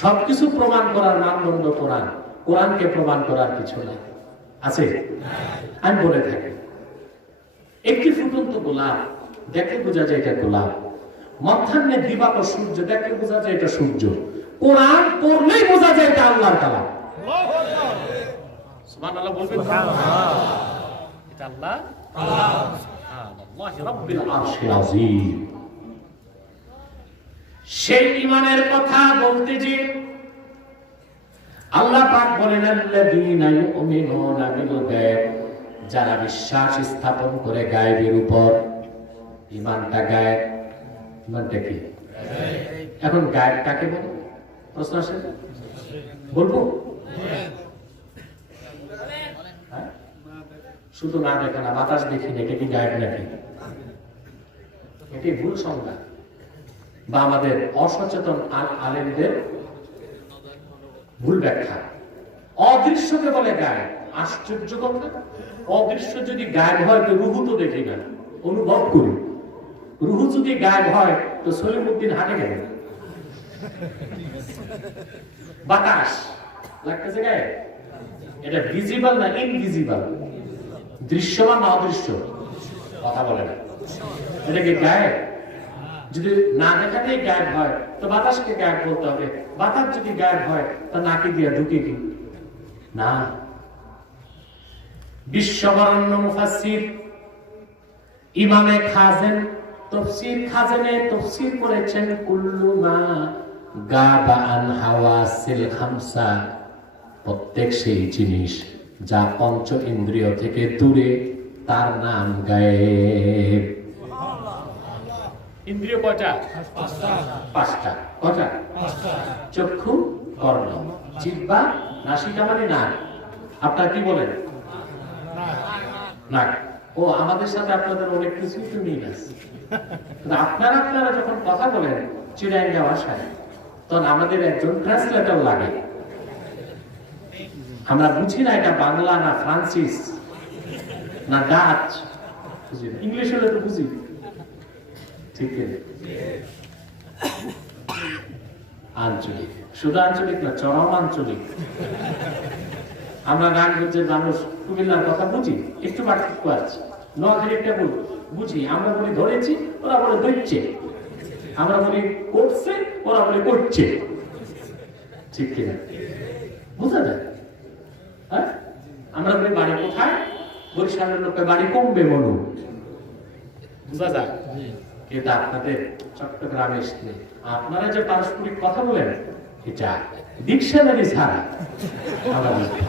সবকিছু প্রমাণ করার মানদণ্ড কোরআন, কোরআনকে প্রমাণ করার কিছু নাই আছে। আমি বলে থাকি, একটি ফুটন্ত গোলাপ দেখে বোঝা যায় এটা গোলাপ, মধ্যাহ্নে দিবাকর সূর্য দেখে বোঝা যায় এটা সূর্য, কোরআন পড়লেই বোঝা যায় এটা আল্লাহর কালাম। সুবহানাল্লাহ বলবেন, এটা আল্লাহ সুবহানাল্লাহি রাব্বিল আরশিল আযীম। সেই ঈমানের কথা বলতে যে আল্লাহ পাক বলেন, আল্লাযীনা ইউমিনুনা বিল গায়ব, যারা বিশ্বাস স্থাপন করে গায়বের উপর। ঈমানটা গায়ব, ঈমানটা কি? এখন গায়ব কাকে বলে? প্রশ্ন আসে, বলবো? শুধু না দেখা না, বাতাস দেখি না, এটা কি গায়ব নাকি? এটি ভুল সংজ্ঞা বা আমাদের অসচেতন আলেমদের ভুল ব্যাখ্যা। অদৃশ্যকে বলে গায়েব। আশ্চর্য কথা, অদৃশ্য যদি গায়েব হয় তো রুহু তো দেখি না, অনুভব করি। রুহু যদি গায়েব হয় তো সলিমুদ্দিন হাটে গেল। বাতাস লাগতেছে গায়ে, এটা ভিজিবল না ইনভিজিবল? দৃশ্যমান না অদৃশ্য? কথা বলে না, এটা কি গায়েব? যদি না দেখাতেই গায়েব হয় তো বাতাসকে গায়েব বলতে হবে। বাতাস যদি গায়েব হয় তা নাকি দিয়ে ঢুকে কি না? বিশ্ববরণ্য মুফাসসির ইমামে খাজেন তাফসীর খাজেনে তাফসীর করেছেন, কুল্লু মা গাবা আন হাওয়াসিল খামসা, প্রত্যেক সেই জিনিস যা পঞ্চ ইন্দ্রিয় থেকে দূরে তার নাম গায়েব। ইন্দ্রিয় কয়টা? পাঁচটা। কয়টা? চক্ষু, কর্ণ, জিহ্বা, নাসিকা মানে নাক। আপনারা কি বলেন? নাক। ও, আমাদের সাথে আপনাদের অনেক কিছু তো মিল আছে। আপনারা যখন কথা বলেন চিরাঙ্গা ভাষায়, তখন আমাদের একজন ট্রান্সলেটর লাগে। আমরা বুঝি না এটা বাংলা না ফ্রান্সিস না ডাচ, ইংলিশ হলে তো বুঝি, ঠিক আছে? আঞ্চলিক, শুধু আঞ্চলিক না, চরম আঞ্চলিক। আমরা নারায়ণগঞ্জের মানুষ কুমিল্লার কথা বুঝি, একটু পার্থক্য আছে। নোয়াখালীটা বুঝি, আমরা বলি ধরেছি, ওরা বলে ধরছে। আমরা বলি করছে, ওরা বলে করছে, ঠিক কিনা? বুঝা যায়? হ্যাঁ, আমরা বলি বাড়ি কোথায়, বরিশালের লোকের বাড়ি কমবে মনু, বুঝা যায়? কিন্তু আপনাদের চট্টগ্রামে এসে আপনারা যে পারস্পরিক কথা বলেন, এটা ডিকশনারি ছাড়া আমরা বুঝি।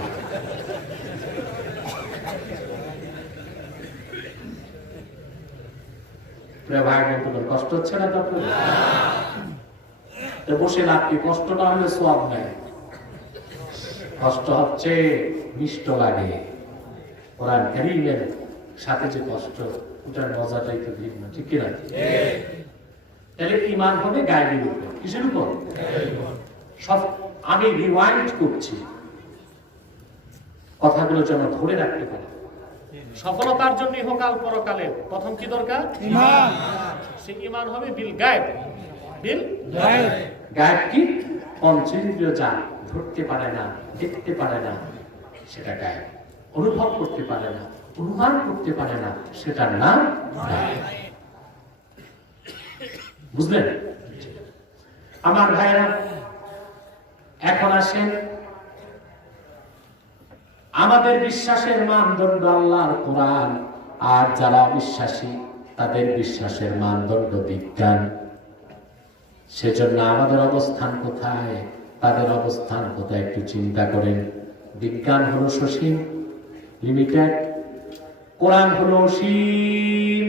কষ্ট হচ্ছে না? তো বসে লাভ কি? কষ্ট না হলে সওয়াব নেই। কষ্ট হচ্ছে, মিষ্ট লাগে। কোরআন কারীমের সাথে যে কষ্ট, ওটার মজাটাই তো ভিন্ন, ঠিক কিনা? তাহলে ঈমান হবে গায়েবের উপর। কিসের উপর? সব আমি রিওয়াইন্ড করছি, কথাগুলো যেন ধরে রাখতে পারে। সফলতার জন্য ইহকাল পরকালে প্রথম কি দরকার? ঈমান। সেই ঈমান হবে বিল গায়েব। বিল গায়েব। গায়েব কি? পঞ্চেন্দ্রিয় যা ধরতে পারে না, দেখতে পারে না, সেটা গায়েব। অনুভব করতে পারে না, অনুমান করতে পারে না, সেটার নাম গায়েব। বুঝলেন আমার ভাইরা? এখন আসেন, আমাদের বিশ্বাসের মানদণ্ড আল্লাহর কোরআন, আর যারা বিশ্বাসী তাদের বিশ্বাসের মানদণ্ড বিজ্ঞান। সেজন্য আমাদের অবস্থান কোথায়, তাদের অবস্থান কোথায় একটু চিন্তা করেন। বিজ্ঞান হলো সসীম, লিমিটেড, কোরআন হলো অসীম।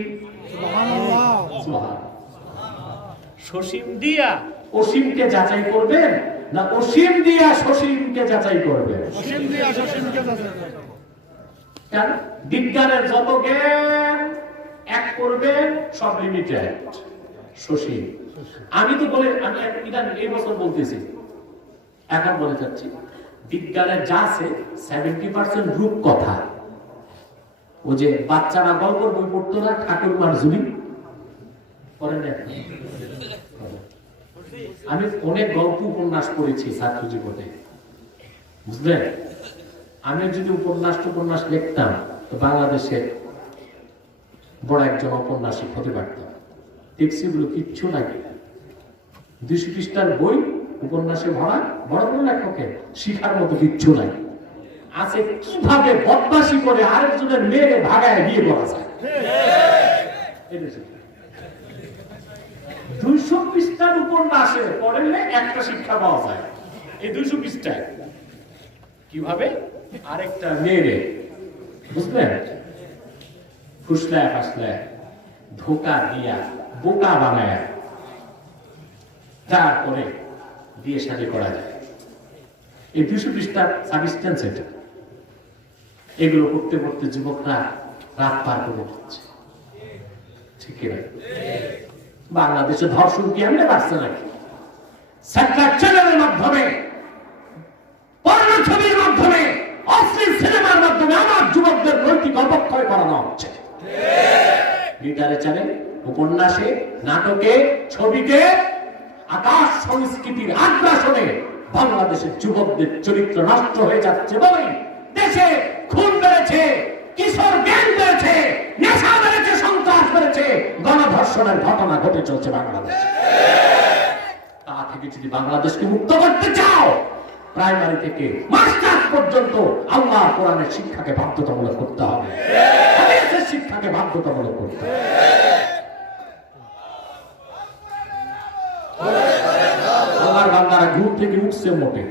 সসীম দিয়া অসীমকে যাচাই করবেন না অসীম দিয়া সসীমকে যাচাই করবেন? অসীম দিয়া সসীমকে যাচাই করবেন। কেন? বিজ্ঞানের যত জ্ঞান এক করবেন সব লিমিটেড, সসীম। আমি তো বলে, আমি এই বছর বলতেছি, এখন বলে যাচ্ছি, বিজ্ঞানের যা আছে 70% রূপ কথা। ও যে বাচ্চারা গল্পের বই পড়তো না, ঠাকুরমার ঝুলি পড়েন, আমি অনেক গল্প উপন্যাস পড়েছি ছাত্র জীবনে, বুঝলেন? আমি যদি উপন্যাস লিখতাম তো বাংলাদেশের বড় একজন ঔপন্যাসিক হতে পারতাম। দেখছি এগুলো কিচ্ছু লাগে, 200 পৃষ্ঠার বই উপন্যাসে ভরা, বড় বড় লেখকের শিখার মতো কিচ্ছু নাই। আছে কিভাবে বদমাশি করে আরেকজনের মেয়েকে ভাগায় বিয়ে করা যায়। 200 পৃষ্ঠার উপন্যাসে পড়লে একটা শিক্ষা পাওয়া যায়। এই 200 পৃষ্ঠায় কিভাবে আরেকটা মেয়েরে, বুঝলেন, ফুসলায় ফাসলায় ধোকা দিয়া বোকা বানায় তারপরে বিয়ে শাদী করা যায়। এই 200 পৃষ্ঠার সাবস্টেন্স এটা। এগুলো করতে করতে যুবকরা রাত পার করে দিচ্ছে, ঠিক না? বাংলাদেশে ধর্ষণ কি এমনি বাড়ছে নাকি? স্যাটেলাইট চ্যানেলের মাধ্যমে, পর্ণ ছবির মাধ্যমে, অশ্লীল সিনেমার মাধ্যমে আমার যুবকদের নৈতিক অবক্ষয় করানো হচ্ছে। গীতারে চ্যানেল, উপন্যাসে, নাটকে, ছবিতে, আকাশ সংস্কৃতির আগ্রাসনে বাংলাদেশের যুবকদের চরিত্র নষ্ট হয়ে যাচ্ছে বলে দেশে খুন বেড়েছে, কিশোর গ্যাং বেড়েছে, নেশা বেড়েছে, সন্ত্রাস বেড়েছে, গণধর্ষণের ঘটনা ঘটে চলছে বাংলাদেশে। তা থেকে যদি বাংলাদেশকে মুক্ত করতে চাও, প্রাইমারি থেকে মাস্টার্স পর্যন্ত আল্লাহর কোরআনের শিক্ষাকে বাধ্যতামূলক করতে হবে, হাদিসের শিক্ষাকে বাধ্যতামূলক করতে হবে। আমার বান্দারা ঘুম থেকে উঠছে মোটে।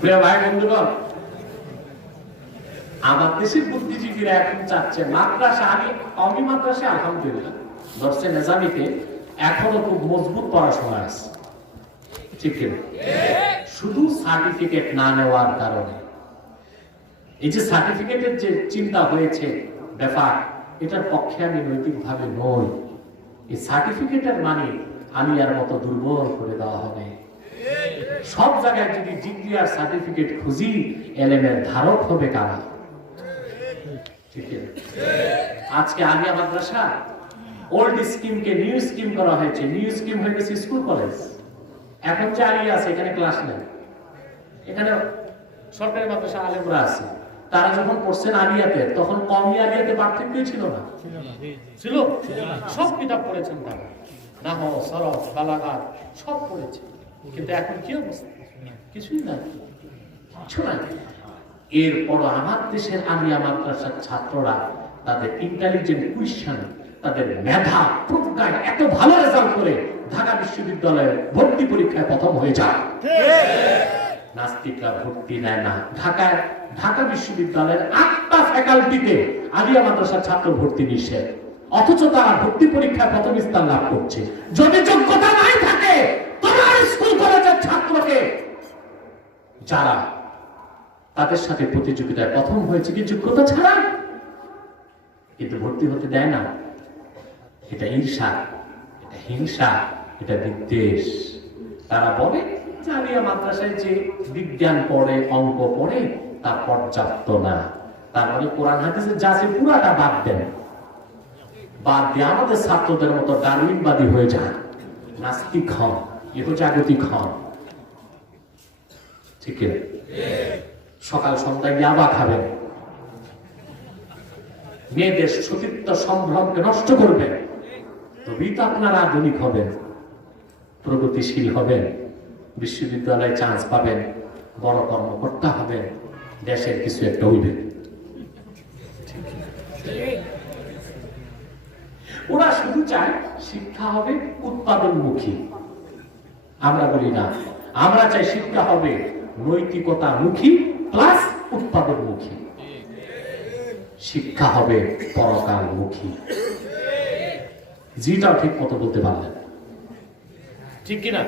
প্রিয় ভাই বন্ধুগণ, আমার দেশের বুদ্ধিজীবীরা এখন চাচ্ছে মাদ্রাসা, আমি মাদ্রাসা আলহামদুলিল্লাহ দর্শে নেজামিতে এখনো খুব মজবুত পড়াশোনা আছে, ঠিক না? শুধু সার্টিফিকেট না নেওয়ার কারণে, এই যে সার্টিফিকেটের যে চিন্তা হয়েছে ব্যাপার, এটার পক্ষে আমি নৈতিকভাবে নই। এই সার্টিফিকেটের মানে আলিয়ার মতো দুর্বল করে দেওয়া হবে। সব জায়গায় যদি ডিগ্রি আর সার্টিফিকেট খুঁজি, এলেমের ধারক হবে কারা? ঠিক আছে? আজকে আলিয়া মাদ্রাসা ওল্ড স্কিমকে নিউ স্কিম করা হয়েছে, নিউ স্কিম হয়ে গেছে স্কুল কলেজ। এখন যে আলিয়া আছে এখানে ক্লাস নেই, এখানে সরকারি মাদ্রাসা আলেমরা আছে, তারা যখন পড়ছেন আলিয়াতে তখন কমি আলিয়াতে পার্থক্যই ছিল না, ছিল সব কিতাব পড়েছেন তারা, নাহও, সরফ, বালাগাত সব পড়েছে। কিন্তু এখন কি অবস্থা? কিছুই নাই, কিছু নাই। এরপর আমার দেশের আলিয়া মাদ্রাসার ছাত্ররা তাদের ইন্টেলিজেন্ট কুইশন, তাদের মেধা প্রজ্ঞায় এত ভালো রেজাল্ট করে ঢাকা বিশ্ববিদ্যালয়ের ভর্তি পরীক্ষায় প্রথম হয়ে যায়। নাস্তিকরা ভর্তি নেয় না। ঢাকা বিশ্ববিদ্যালয়ের 8টা ফ্যাকাল্টিতে আলিয়া মাদ্রাসার ছাত্র ভর্তি নিষেধ, অথচ তারা ভর্তি পরীক্ষায় প্রথম স্থান লাভ করছে। যদি যোগ্যতা নাই থাকে, তোমার স্কুল কলেজের ছাত্রকে যারা তাদের সাথে প্রতিযোগিতায় প্রথম হয়েছে কি যোগ্যতা ছাড়া, কিন্তু ভর্তি হতে দেয় না। এটা ঈর্ষা, এটা হিংসা, এটা বিদ্বেষ। তারা বলে আলিয়া মাদ্রাসায় যে বিজ্ঞান পড়ে, অঙ্ক পড়ে, তা পর্যাপ্ত না। তার মানে কোরআন হাদিসের যা আছে পুরাটা বাদ দেন, বাদ দিয়ে আমাদের ছাত্রদের মতো ডারউইনবাদী হয়ে যান, নাস্তিক হন, ইহজাগতিক হন, ঠিক না? সকাল সন্ধ্যায় ইয়াবা খাবেন, মেয়েদের সতীত্ব সম্ভ্রমকে নষ্ট করবেন, তবেই তো আপনারা আধুনিক হবেন, প্রগতিশীল হবেন, বিশ্ববিদ্যালয়ে চান্স পাবেন, বড় কর্মকর্তা হবেন, দেশের কিছু একটা হইবেন। ওরা শুধু চায় শিক্ষা হবে উৎপাদনমুখী। আমরা বলি না, আমরা চাই শিক্ষা হবে নৈতিকতা মুখী প্লাস উৎপাদনমুখী। শিক্ষা হবে পরকালমুখী। যেটাও ঠিক মতো বলতে পারলেন, ঠিক কিনা?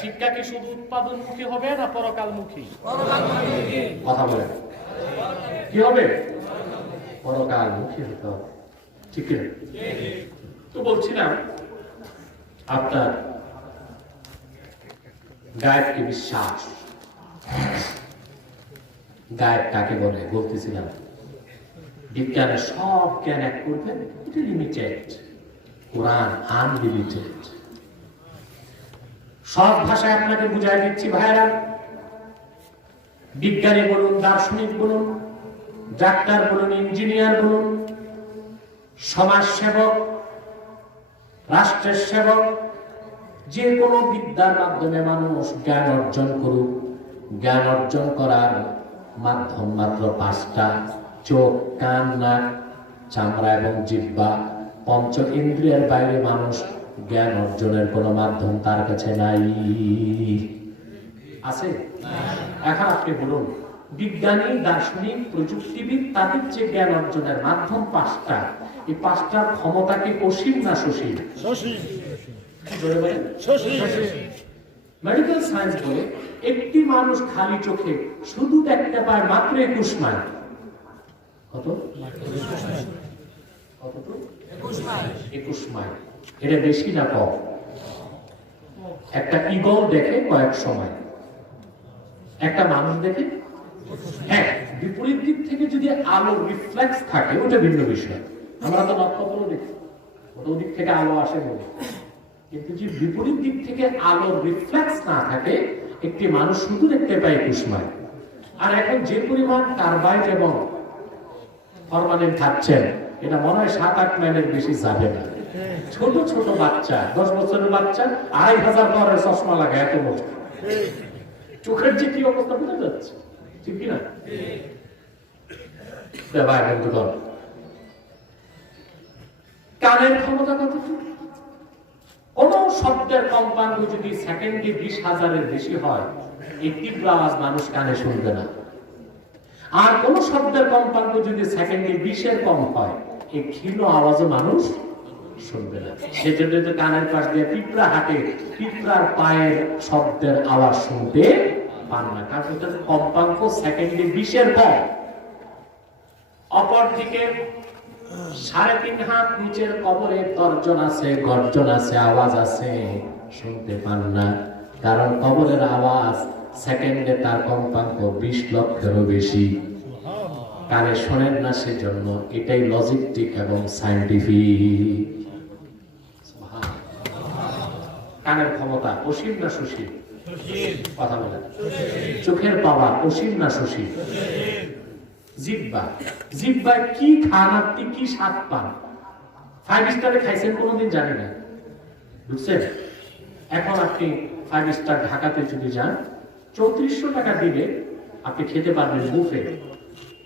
শিক্ষা কি শুধু উৎপাদনমুখী হবে না পরকালমুখী? কথা বলেন, কি হবে? পরকালমুখী হতে হবে, ঠিক কিনা? তো বলছিলাম আপনার গায়েবকে বিশ্বাস। গায়েব কাকে বলে বলতেছিলাম, বিজ্ঞানের সব জ্ঞান এক করবেন, এটা লিমিটেড। কোরআন আনলিমিটেড। সব ভাষায় আপনাকে বুঝাই দিচ্ছি ভাইরা, বিজ্ঞানী বলুন, দার্শনিক বলুন, ডাক্তার বলুন, ইঞ্জিনিয়ার বলুন, সমাজ সেবক, রাষ্ট্রের সেবক, যে কোনো বিদ্যার মাধ্যমে মানুষ জ্ঞান অর্জন করুক, জ্ঞান অর্জন করার মাধ্যম মাত্র পাঁচটা: চোখ, কান, নাক, চামড়া এবং জিহ্বা। পঞ্চ ইন্দ্রিয়ের বাইরে মানুষ জ্ঞান অর্জনের কোনো মাধ্যম তার কাছে নাই। আছে? এখন আপনি বলুন, বিজ্ঞানী, দার্শনিক, প্রযুক্তিবিদ, তাদের যে জ্ঞান অর্জনের মাধ্যম পাঁচটা, এই পাঁচটার ক্ষমতা কি অসীম না সসীম? মেডিকেল সায়েন্স বলে একটি মানুষ খালি চোখে শুধু দেখতে পায় মাত্র 21 মাইল। কত? 21 মাইল। এটা বেশি না কম? একটা ঈগল দেখে কয়েক সময়, একটা মানুষ দেখে। হ্যাঁ, বিপরীত দিক থেকে যদি আলো রিফ্লেক্স থাকে ওটা ভিন্ন বিষয়। আমরা তো নক্ষত্র দেখি, ওটা দিক থেকে আলো আসে বলে। কিন্তু যে বিপরীত দিক থেকে আলো রিফ্লেক্স না থাকে, একটি মানুষ শুধু দেখতে পায় 21 মাইল। আর এখন যে পরিমাণ কার্বাইড এবং ফরমালিন খাচ্ছেন, এটা মনে হয় 7-8 মাইলের বেশি যাবে না। ছোট ছোট বাচ্চা, 10 বছরের বাচ্চা 2500 পাওয়ারের চশমা লাগে, এত মোটা। চোখের যে কি অবস্থা বোঝা যাচ্ছে, ঠিক কিনা? কানের ক্ষমতা কত? কোন শব্দের কম্পাঙ্ক যদি সেকেন্ডে 20,000-এর বেশি হয়, এই তীব্র আওয়াজ মানুষ কানে শুনবে না। আর কোন শব্দের কম্পাঙ্ক যদি সেকেন্ডে 20-এর কম হয়, এই ক্ষীণ আওয়াজও মানুষ শুনবে না। সেজন্য তো কানের পাশ দিয়ে পিঁপড়া হাঁটে, পিঁপড়ার পায়ের শব্দের আওয়াজ শুনতে পান না, কারণ ওটার কম্পাঙ্ক সেকেন্ডে 20-এর কম। অপরদিকে 3.5 হাত নিচের কবরে তর্জন আছে, গর্জন আছে, আওয়াজ আছে, শুনতে পান না, কারণ কবরের আওয়াজ সেকেন্ডে তার কম্পাঙ্ক 20 লক্ষেরও বেশি। কানে শোনেন না, সেজন্য এটাই লজিস্টিক এবং সায়েন্টিফিক। কানের ক্ষমতা অসীম না সসীম? কথা বলেন। চোখের পাওয়ার অসীম না সসীম? জিহ্বা, জিহ্বায় কি খান আপনি, কি স্বাদ পান? 5 স্টারে খাইছেন কোনোদিন? জানি না, বুঝছেন? এখন আপনি 5 স্টার ঢাকাতে যদি যান, 3400 টাকা দিলে আপনি খেতে পারবেন বুফে।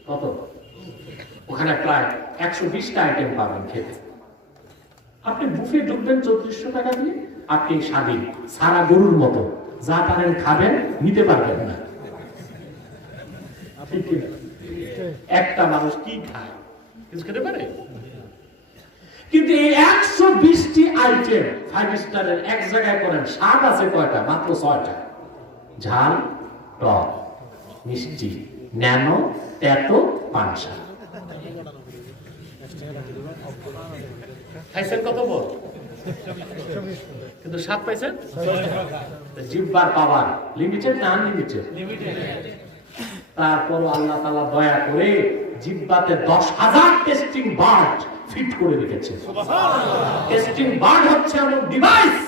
কত? ওখানে প্রায় 120টা আইটেম পাবেন খেতে। আপনি বুফে ঢুকবেন 3400 টাকা দিয়ে, আপনি স্বাধীন, সারা গরুর মতো যা পারেন খাবেন, নিতে পারবেন না। একটা মানুষ কি খায়? কিছু খেতে পারে? কিন্তু এই 120টি আইটেম 5 স্টারের এক জায়গায় করেন, স্বাদ আছে কয়টা? মাত্র 6টা। ঝাল, টক, মিষ্টি, ন্যানো, তেতো, পানসা। খাইছেন কত বল? কিন্তু স্বাদ পাইছেন? জিহ্বার পাওয়ার লিমিটেড না আনলিমিটেড? তারপর আল্লাহ তাআলা দয়া করে জিহ্বাতে 10,000 টেস্টিং বার্ড ফিট করে রেখেছে। সুবহানাল্লাহ। টেস্টিং বার্ড হচ্ছে এমন ডিভাইস,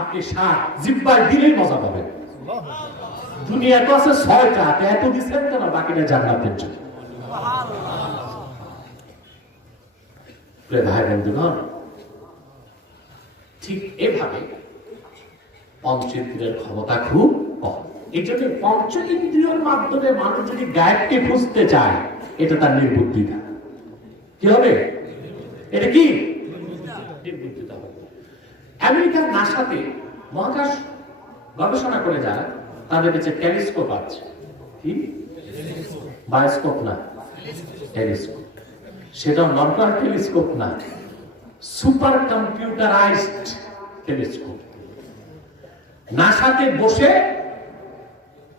আপনি স্বাদ জিহ্বায় দিলেই মজা পাবেন। সুবহানাল্লাহ। দুনিয়াতে আছে 6টা, এত দিচ্ছেন কেন? বাকিটা জান্নাতের জন্য। সুবহানাল্লাহ। প্রিয় ভাই বন্ধুগণ, ঠিক এভাবে পঞ্চেন্দ্রিয়ের ক্ষমতা খুব কম। এই জন্য পঞ্চ ইন্দ্রিয়ের মাধ্যমে মানুষ যদি গায়ককে খুঁজতে চায়, এটা তার নির্বুদ্ধিতা। কি হবে? এটা কি নির্বুদ্ধিতা হবে। আমেরিকার নাসাতে মহাকাশ গবেষণা করে যারা, তাদের কাছে টেলিস্কোপ আছে। কি? বায়োস্কোপ না, টেলিস্কোপ। সেটা নর্মাল টেলিস্কোপ না, সুপার কম্পিউটারাইজড টেলিস্কোপ। নাসাতে বসে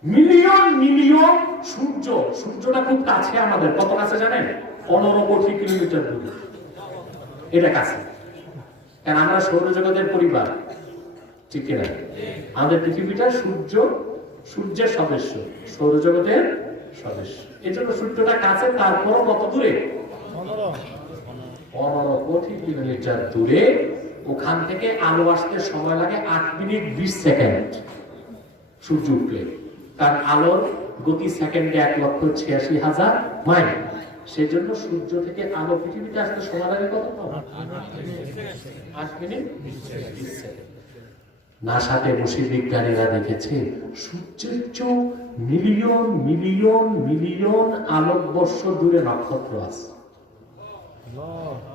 মিলিয়ন মিলিয়ন সূর্য, সূর্যটা খুব কাছে আমাদের, কত কাছে জানেন? 15 কোটি কিলোমিটার দূরে। এটা কাছে, কারণ আমরা সৌরজগতের পরিবার, ঠিক কিনা? আমাদের পৃথিবীটা সূর্যের সদস্য, সৌরজগতের সদস্য। এই জন্য সূর্যটা কাছে, তারপরও কত দূরে? 15 কোটি কিলোমিটার দূরে, ওখান থেকে আলো আসতে সময় লাগে 8 মিনিট 20 সেকেন্ড সূর্য উঠলে। কারণ আলোর গতি সেকেন্ডে 1,86,000 মাইল। সেই জন্য সূর্য থেকে আলো পৃথিবীতে আসতে সময় লাগে কত? 8 মিনিট 20 সেকেন্ড। নাসাতে বসে বিজ্ঞানীরা দেখেছে সূর্যের চেয়ে মিলিয়ন মিলিয়ন মিলিয়ন আলোকবর্ষ দূরে নক্ষত্র আছে।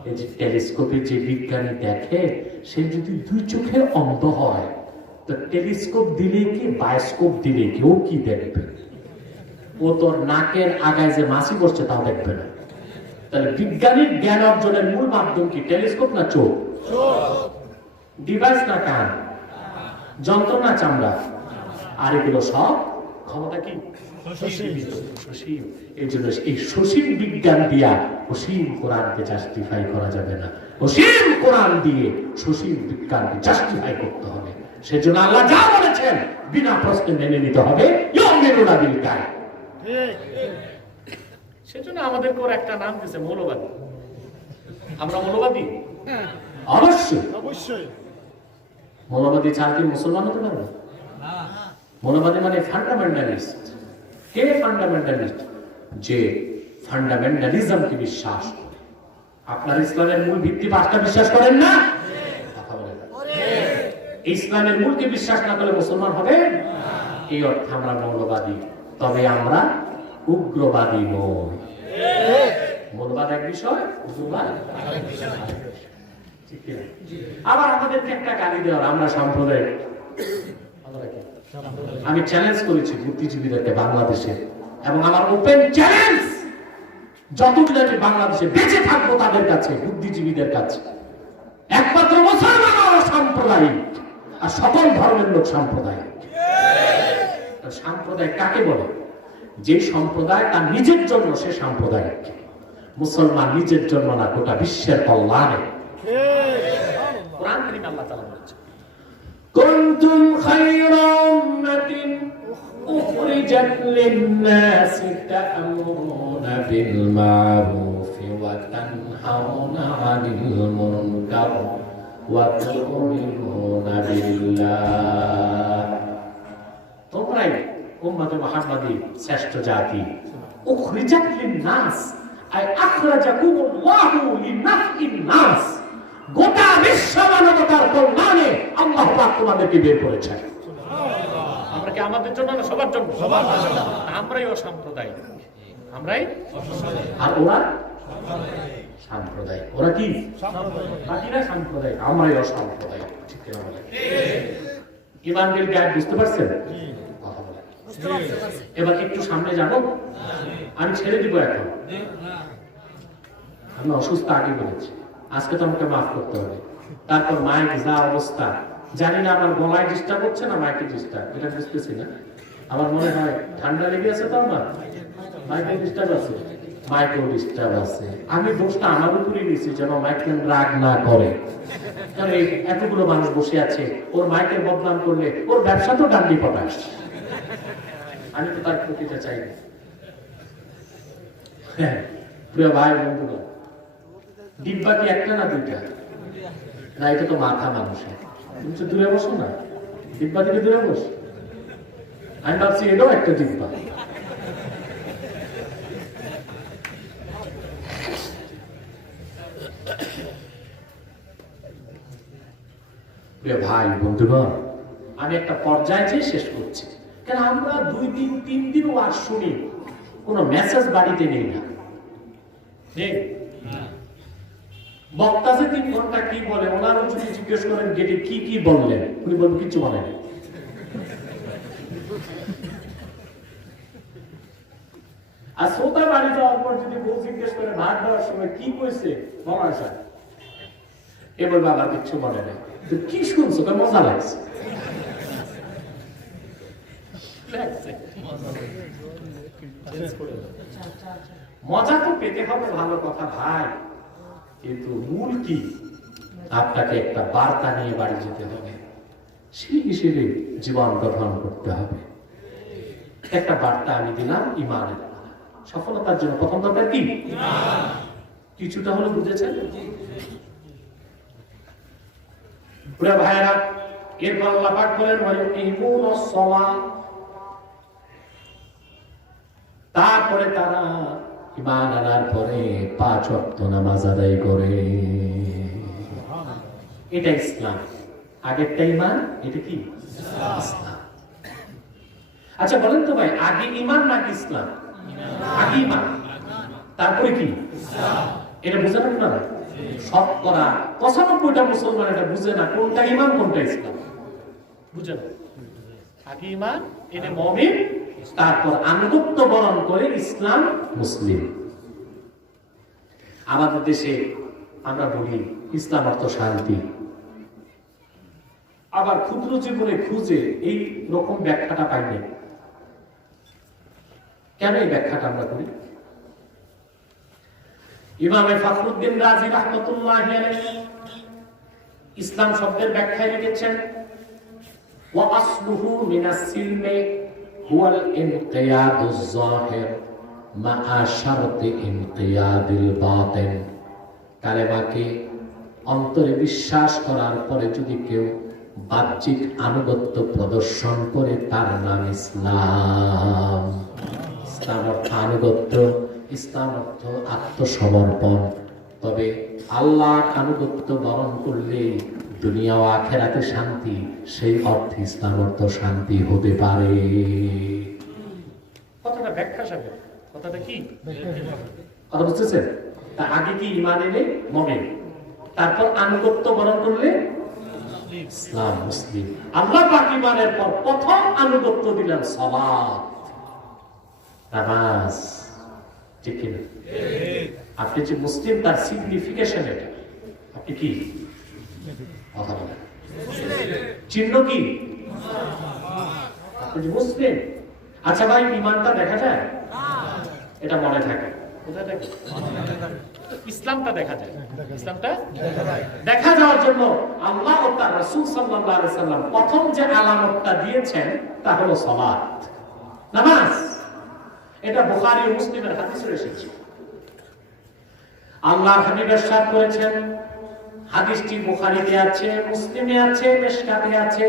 এই যে টেলিস্কোপে যে বিজ্ঞানী দেখে, সে যদি 2 চোখে অন্ধ হয়, তো টেলিস্কোপ দিলে কি বায়োস্কোপ দিলে কি ও কি দেখবে? ও তোর নাকের আগায় যে মাছি বসছে তাও দেখবে না। তাহলে বিজ্ঞানীর জ্ঞান অর্জনের মূল মাধ্যম কি? টেলিস্কোপ না চোখ? ডিভাইস না কান? যন্ত্র না চামড়া? আর এগুলো সব ক্ষমতা কি? সসীম। এই জন্য এই সসীম বিজ্ঞান দিয়া অসীম কোরআনকে জাস্টিফাই করা যাবে না। অসীম কোরআন দিয়ে সসীম বিজ্ঞানকে জাস্টিফাই করতে হবে। সেজন্য আল্লাহ যা বলেছেন বিনা প্রশ্নে মেনে নিতে হবে। ইউমিনুনা বিল গায়ব। সেজন্য আমাদের কোর একটা নাম দিয়েছে মৌলবাদী। আমরা মৌলবাদী? অবশ্যই অবশ্যই। মৌলবাদী ছাড়া কি মুসলমান হতে পারবে? মৌলবাদী মানে ফান্ডামেন্টালিস্ট। কে ফান্ডামেন্টালিস্ট? যে ফান্ডামেন্টালিজমকে বিশ্বাস করে। আপনার ইসলামের মূল ভিত্তি 5টা বিশ্বাস করেন না? কথা বলেন। ইসলামের মূলকে বিশ্বাস না করলে মুসলমান হবে? এই অর্থে আমরা মৌলবাদী। তবে আমরা উগ্রবাদী নই। মৌলবাদ এক বিষয়, উগ্রবাদ আরেক বিষয়। আবার আমাদেরকে একটা গালি দেওয়ার, আমরা সাম্প্রদায়িক। আমি চ্যালেঞ্জ করেছি বুদ্ধিজীবীদেরকে বাংলাদেশে, এবং আমার ওপেন চ্যালেঞ্জ, যতদিন আমি বাংলাদেশে বেঁচে থাকবো তাদের কাছে, বুদ্ধিজীবীদের কাছে, একমাত্র মুসলমান সাম্প্রদায়িক আর সকল ধর্মের লোক সাম্প্রদায়িক। সাম্প্রদায়িক কাকে বলে? যে সম্প্রদায় তার নিজের জন্য সে সাম্প্রদায়িক। মুসলমান নিজের জন্য না, গোটা বিশ্বের কল্যাণে। কোরআন কারীমে আল্লাহ তাআলা বলেছেন, কুনতুম খায়রা উম্মাতিন উখরিজাত লিন-নাসি তা'মুরুনা বিল মা'রুফি ওয়া তানহাউনা 'আনিল মুনকার ওয়া তু'মিনুনা বিল্লাহ। তোমরাই উম্মতে মুহাম্মাদী শ্রেষ্ঠ জাতি। উখরিজাত লিন-নাস আই আখরাজাকুমুল্লাহু লিনাফইন নাস। গোটা বিশ্ব মানবতার কল্যাণে আল্লাহ পাক তোমাদেরকে বের করেছেন। আমরা কি আমাদের জন্য না সবার জন্য? সবার জন্য। আমরাই অসাম্প্রদায়িক, আমরাই। আর ওরা সাম্প্রদায়িক। ওরা কি বাকিরা সাম্প্রদায়িক, আমরাই অসাম্প্রদায়িক। ঠিক কি না? ইমানের গায়ে বুঝতে পারছেন? কথা বলেন। এবার একটু সামনে যাব, আমি ছেড়ে দিব এখন। আমি অসুস্থ আগে বলেছি, আজকে তো আমাকে মাফ করতে হবে। তারপর মাইক যা অবস্থা, জানি না আমার গলায় ডিস্টার্ব হচ্ছে না মাইকে ডিস্টার্ব, এটা বুঝতেছি না। আমার মনে হয় ঠান্ডা লেগে আছে, তো আমার মাইকে ডিস্টার্ব আছে, মাইকেও ডিস্টার্ব আছে। আমি দোষটা আমার উপরেই নিয়েছি যেন মাইকেল রাগ না করে। কারণ এতগুলো মানুষ বসে আছে, ওর মাইকের বদনাম করলে ওর ব্যবসা তো ডান্ডি পটাশ। আমি তো তার ক্ষতিটা চাই না। হ্যাঁ প্রিয় ভাই বন্ধুরা, ডিব্বা কি একটা না দুইটা? না, এটা তো মাথা মানুষের। তুমি তো দূরে বসো না, ডিব্বা থেকে দূরে বস। আমি ভাবছি এটাও একটা ডিব্বা। ভাই বন্ধুগণ, আমি একটা পর্যায়ে যেয়ে শেষ করছি। কেন আমরা 2 দিন 3 দিন ওয়াজ শুনি, কোন মেসেজ বাড়িতে নেই না। বক্তা যে 3 ঘন্টা কি বলে, ওনার যদি জিজ্ঞেস করেন গেটে কি কি বললেন, উনি বলবেন কিছু বলেন। আর শ্রোতা বাড়ি যাওয়ার পর যদি বউ জিজ্ঞেস করে ভাত দেওয়ার সময় কি কইছে বলা যায়, এ বলবে আবার কিছু বলে না। তো কি শুনছো? মজা লাগছে। মজা তো পেতে হবে, ভালো কথা ভাই, কিন্তু মূল কি? আপনাকে একটা বার্তা নিয়ে বাড়ি যেতে হবে, সেই হিসেবে জীবন গঠন করতে হবে। একটা বার্তা আমি দিলাম ইমানের। সফলতার জন্য প্রথম দরকার কি? কিছুটা হলো বুঝেছেন? পুরা ভাইরা, এরপর আল্লাহ পাক বলেন ওয়ায়ুকিমুনাস সালাহ, তারপরে তারা ঈমান আনার পরে 5 ওয়াক্ত নামাজ আদায় করে। এটা ইসলাম। আগেরটা ঈমান, এটা কি ইসলাম। আচ্ছা বলেন তো ভাই, আগে ঈমান নাকি ইসলাম? আগে ঈমান, তারপরে কি ইসলাম। এটা বুঝেন আপনারা? শতকরা 95টা মুসলমান এটা বুঝে না কোনটা ঈমান কোনটা ইসলাম। বুঝেন? আগে ঈমান, এনে মুমিন, তারপর আনুগত্য বরণ করে ইসলাম, মুসলিম। আমাদের দেশে আমরা বলি ইসলাম অর্থ শান্তি, আবার ক্ষুদ্র জীবনে খুঁজে এই রকম ব্যাখ্যাটা পাইনি। কেন এই ব্যাখ্যাটা আমরা করি? ইমামে ফখরুদ্দিন রাজি রাহমাতুল্লাহি আলাইহি ইসলাম শব্দের ব্যাখ্যায় লিখেছেন ওয়া আসলুহু মিনাস সিলমি হুয়াল ইনকিয়াদুজ যাহির মা শারতি ইনকিয়াদিল বাতিন। কালেমাকে অন্তরে বিশ্বাস করার পরে যদি কেউ বাহ্যিক আনুগত্য প্রদর্শন করে তার নাম ইসলাম। ইসলাম অর্থ আনুগত্য, ইসলাম অর্থ আত্মসমর্পণ। তবে আল্লাহর আনুগত্য বরণ করলে দুনিয়া ও আখিরাতে শান্তি, সেই অর্থে ইসলাম অর্থ শান্তি হতে পারে। কথাটা ব্যাখ্যা সাথে কথাটা কি কথা বুঝতেছেন? তা আগে কি ঈমান এলে মুমিন, তারপর আনুগত্য বরণ করলে ইসলাম, মুসলিম। আল্লাহ পাক ঈমানের পর প্রথম আনুগত্য দিলেন সালাত, নামাজ। ঠিক কি না? আপনি যে মুসলিম তার সিগনিফিকেশন এটা। আপনি কি কথা বলেন? চিহ্ন কি? আপনি যে মুসলিম। আচ্ছা ভাই, ঈমানটা দেখা যায়? এটা মনে থাকে। কোথায় থাকে? ইসলামটা দেখা যায়। ইসলামটা দেখা যাওয়ার জন্য আল্লাহ ও তার রাসূল সাল্লাল্লাহু আলাইহি সাল্লাম প্রথম যে আলামতটা দিয়েছেন তা হলো সালাত, নামাজ। এটা বুখারী ও মুসলিমের হাদিসে এসেছে। আল্লাহর হাবিব ইরশাদ করেছেন, হাদিসটি বুখারীতে আছে, মুসলিমে আছে, মিশকাতে আছে।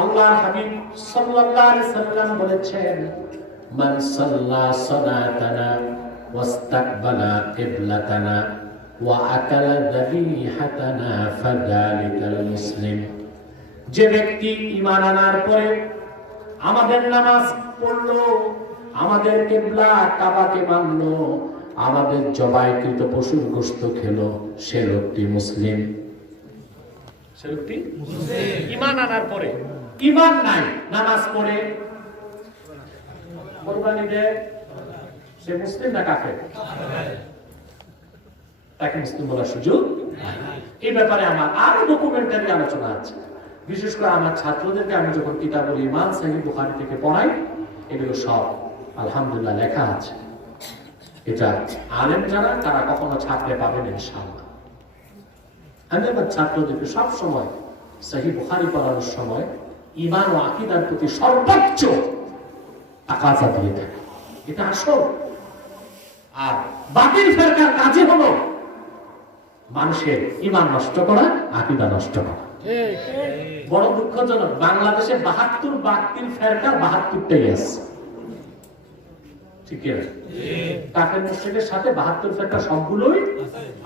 আল্লাহর হাবিব সাল্লাল্লাহু আলাইহি সাল্লাম বলেছেন, মান সাল্লা সালাতানা ওয়াস্তাকবালা কিবলাতানা ওয়া আকালা যাবিহাতানা ফাযালিকাল মুসলিম। যে ব্যক্তি ঈমান আনার পরে আমাদের নামাজ পড়লো, আমাদের কিবলা কাবাকে মানলো, আমাদের জবাইকৃত পশুর গোশত খেলো, সে লোকটি মুসলিম। সে লোকটি মুসলিম। ঈমান আনার পরে, ঈমান নাই, নামাজ পড়ে, কুরবানি দেয়, সে মুসলিম না কাফের? তাকে মুসলিম বলার সুযোগ নাই। এই ব্যাপারে আমার আরো ডকুমেন্টারি আলোচনা আছে। বিশেষ করে আমার ছাত্রদেরকে আমি যখন কিতাবুল ঈমান সহিহ বুখারী থেকে পড়াই, এগুলো সব আলহামদুলিল্লাহ লেখা আছে। এটা আলেম যারা তারা কখনো ছাত্রে পাবেন ইনশাআল্লাহ। আমি আমার ছাত্রদেরকে সব সময় সহিহ বুখারী পড়ানোর সময় ঈমান ও আকীদার প্রতি সর্বোচ্চ তাকাযা দিয়ে থাকে। এটা আসল। আর বাতিল ফেরকার কাজে হলো মানুষের ঈমান নষ্ট করা, আকীদা নষ্ট করা। বড় দুঃখজনক, বাংলাদেশে 72 বাতিল ফেরকার 72টাই আছে। ঠিক আছে? কাফের মুশরিকের সাথে 72 ফেরকা সবগুলোই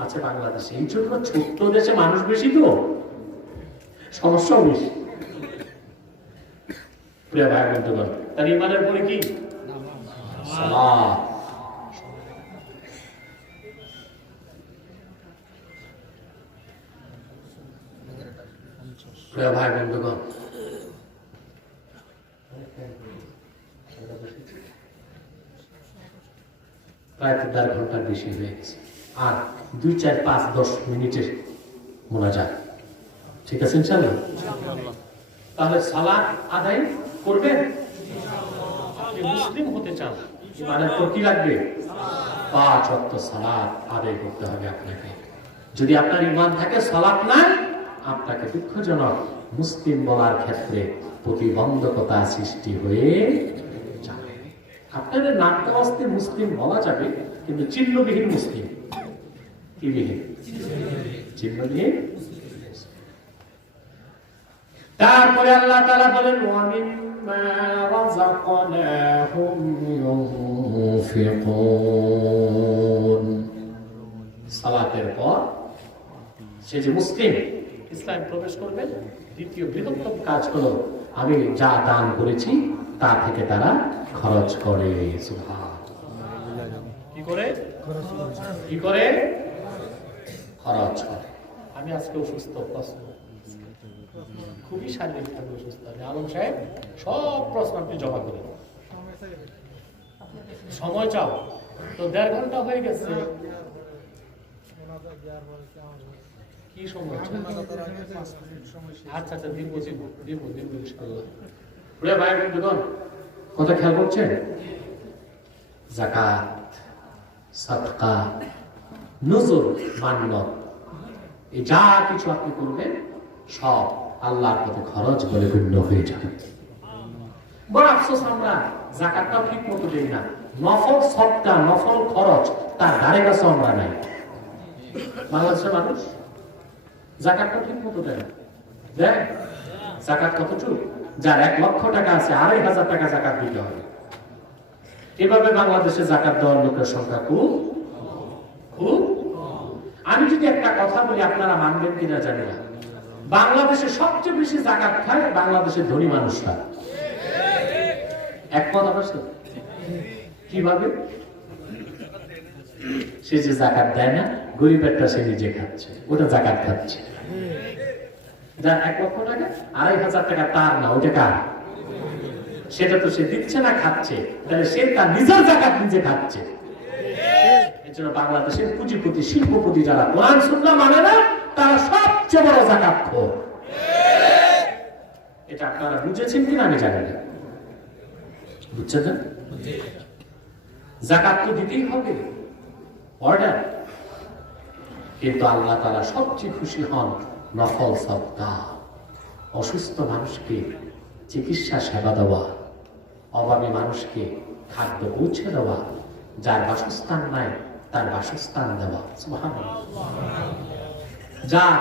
আছে বাংলাদেশে। এই জন্য ছোট্ট দেশে মানুষ বেশি, তো সমস্যাও বেশি। প্রিয় ভাই বন্ধুগণ, তার ঈমানের পরে কি? সালাত। প্রিয় ভাই বন্ধুগণ, প্রায় 4 ঘন্টার বেশি হয়ে গেছে। আর 2, 4, 5, 10 মিনিটের মোনাজাত। ঠিক আছে ইনশাআল্লাহ? তাহলে সালাত আদায় করবেন। আপনি মুসলিম হতে চান, ঈমানের পর কি লাগবে? 5 ওয়াক্ত সালাত আদায় করতে হবে আপনাকে। যদি আপনার ঈমান থাকে, সালাত নাই, আপনাকে দুঃখজনক মুসলিম বলার ক্ষেত্রে প্রতিবন্ধকতা সৃষ্টি হয়ে যাবে। আপনাদের নাট্যাবস্থায় মুসলিম বলা যাবে, কিন্তু চিহ্নবিহীন মুসলিম। কি বিহীন? চিহ্নবিহীন। তারপরে আল্লাহ তাআলা বলেন ওয়া মিম্মা রাযাকনাহুম ইউনফিকুন। সালাতের পর সে যে মুসলিম ইসলাম প্রবেশ করবে, দ্বিতীয় বৃহত্তম কাজ হলো আমি যা দান করেছি তা থেকে তারা খরচ করে। কি করে? কি করে? খরচ করে। আমি আজকে অসুস্থ, খুবই শারীরিকভাবে অসুস্থ। আমি আলম সাহেব সব প্রশ্ন আপনি জমা করেন, সময় চাও তো 1.5 ঘন্টা হয়ে গেছে। কি সময়? আচ্ছা আচ্ছা, দিব দিব দিব দিব ইনশাআল্লাহ। ওরে ভাই বন্ধুগণ, কথা খেয়াল করছেন? যাকাত, সাদকা, নুজুর, মান্নত, এই যা কিছু আপনি করবেন সব আল্লাহর পথে খরচ বলে গণ্য হয়ে যাবে। বড় আফসোস, আমরা যাকাতটা ঠিক মতো দেই না। নফল সদকা, নফল খরচ তার ধারে কাছে আমরা নাই। বাংলাদেশের মানুষ যাকাতটা ঠিক মতো দেয় না। দেয় যাকাত কতটুকু? যার 1 লক্ষ টাকা আছে 2,500 টাকা যাকাত দিতে হবে। এভাবে বাংলাদেশে যাকাত দেওয়ার লোকের সংখ্যা খুব খুব। আমি যদি একটা কথা বলি আপনারা মানবেন কিনা জানি না, বাংলাদেশে সবচেয়ে বেশি যাকাত খায় বাংলাদেশের ধনী মানুষরা। একমত অবশ্য। কিভাবে? সে যে যাকাত দেয় না, গরিবেরটা সে নিজে খাচ্ছে, ওটা যাকাত খাচ্ছে। যার 1 লক্ষ টাকা 2,500 টাকা তার না, ওটা কার? সেটা তো সে দিচ্ছে না, খাচ্ছে। তাহলে সে তার নিজের যাকাত নিজে খাচ্ছে। এর জন্য বাংলাদেশের পুঁজিপতি, শিল্পপতি যারা কোরআন সুন্নাহ মানে না, তারা সবচেয়ে বড় যাকাতখোর। এটা আপনারা বুঝেছেন কিনা আমি জানি না। বুঝছেন না? যাকাত তো দিতেই হবে, অর্ডার। কিন্তু আল্লাহ তাআলা সবচেয়ে খুশি হন নফল সদকা। অসুস্থ মানুষকে চিকিৎসা সেবা দেওয়া, অভাবী মানুষকে খাদ্য পৌঁছে দেওয়া, যার বাসস্থান নাই তার বাসস্থান দেওয়া, সুবহানাল্লাহ। যার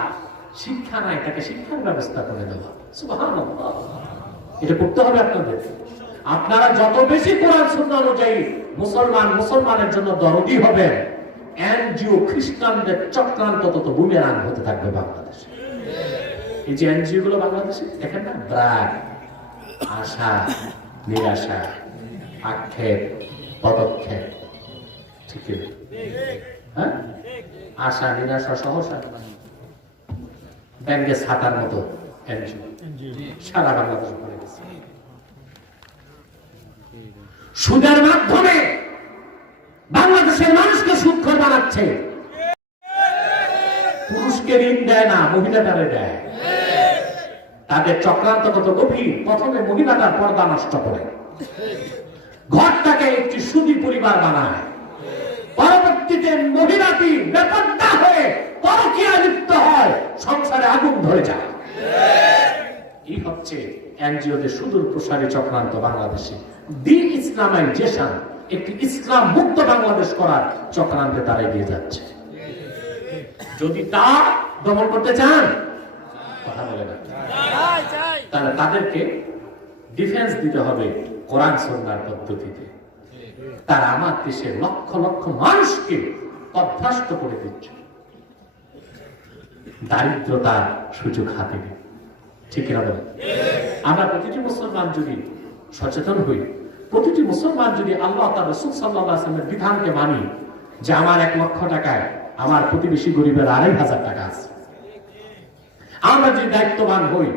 শিক্ষা নাই তাকে শিক্ষার ব্যবস্থা করে দেওয়া, সুবহানাল্লাহ। এটা করতে হবে আপনাদের। আপনারা যত বেশি কোরআন সুন্নাহ অনুযায়ী মুসলমানের জন্য দরদি হবেন, এনজিও খ্রিস্টানদের চক্রান্ত তত বুমেরাং হতে থাকবে বাংলাদেশে। এই যে এনজিও গুলো বাংলাদেশে দেখেন না, ব্রাক, আশা, নিরাশা, আক্ষেপ, পদক্ষেপ, ঠিক হ্যাঁ, আশা, নিরাশা, সহসা, ব্যাংকে ছাতার মতো এনজিও সারা বাংলাদেশে পড়ে গেছে। সুদের মাধ্যমে বাংলাদেশের মানুষকে সুদখোর বানাচ্ছে। পুরুষকে ঋণ দেয় না, মহিলাটারে দেয়। তাদের চক্রান্ত কত গভীর। প্রথমে মহিলাটার পর্দা নষ্ট করে, ঘরটাকে একটি সুদী পরিবার বানায়। পরবর্তীতে মহিলাটি বেপরদা হয়ে পরকীয়ায় লিপ্ত হয়, সংসারে আগুন ধরে যায়। এই হচ্ছে এনজিওদের সুদূর প্রসারী চক্রান্ত বাংলাদেশে। দি ইসলামাইজেশন, একটি ইসলাম মুক্ত বাংলাদেশ করার চক্রান্তে তারা এগিয়ে যাচ্ছে। যদি তা দমন করতে চান, কথা বলে না, তাহলে তাদেরকে ডিফেন্স দিতে হবে কোরআন সুন্নাহর পদ্ধতিতে। তারা আমার দেশের লক্ষ লক্ষ মানুষকে অভ্যস্ত করে দিচ্ছে, দারিদ্রতার সুযোগ হাতে নেই। ঠিক কিনা বলেন? আমরা প্রতিটি মুসলমান যদি সচেতন হই, প্রতিটি মুসলমান যদি আল্লাহ তার রাসূল সাল্লাল্লাহু আলাইহি ওয়াসাল্লামের বিধানকে মানি যে আমার 1 লক্ষ টাকায় আমার প্রতিবেশী গরিবের 2,500 টাকা আছে, আমরা যদি দায়িত্ববান হই,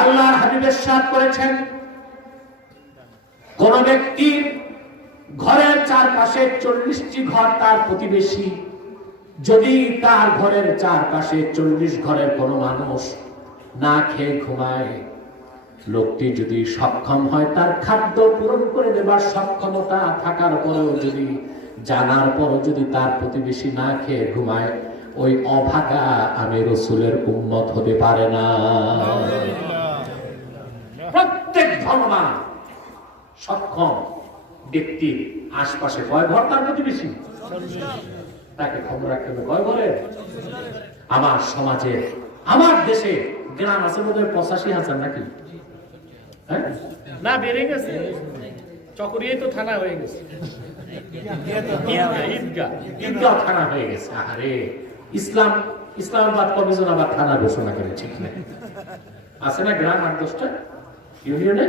আল্লাহর হাবিব ইরশাদ করেছেন কোন ব্যক্তির ঘরের চারপাশে 40টি ঘর তার প্রতিবেশী, যদি তার ঘরের চারপাশে 40 ঘরের কোনো মানুষ না খেয়ে ঘুমায়, লোকটি যদি সক্ষম হয় তার খাদ্য পূরণ করে দেবার সক্ষমতা থাকার পরেও যদি, জানার পরও যদি তার প্রতিবেশী না খেয়ে ঘুমায়, ওই অভাগা আমি রাসূলের উম্মত হতে পারে না। প্রত্যেক ধর্মবান সক্ষম ব্যক্তির আশপাশে কয় ঘর তার প্রতিবেশী? তাকে খবর রাখতে হবে কয় ঘরে? আমার সমাজে, আমার দেশে গ্রাম আছে বোধ হয় 85,000 নাকি? হ্যাঁ না, বেড়ে গেছে, চকরিয়ায় তো থানা হয়ে গেছে, ঈদগাহ থানা হয়ে গেছে। আরে ইসলামাবাদ কমিশন আবার থানা ঘোষণা করে, ঠিক না? আছে না গ্রাম 8-10টা ইউনিয়নে?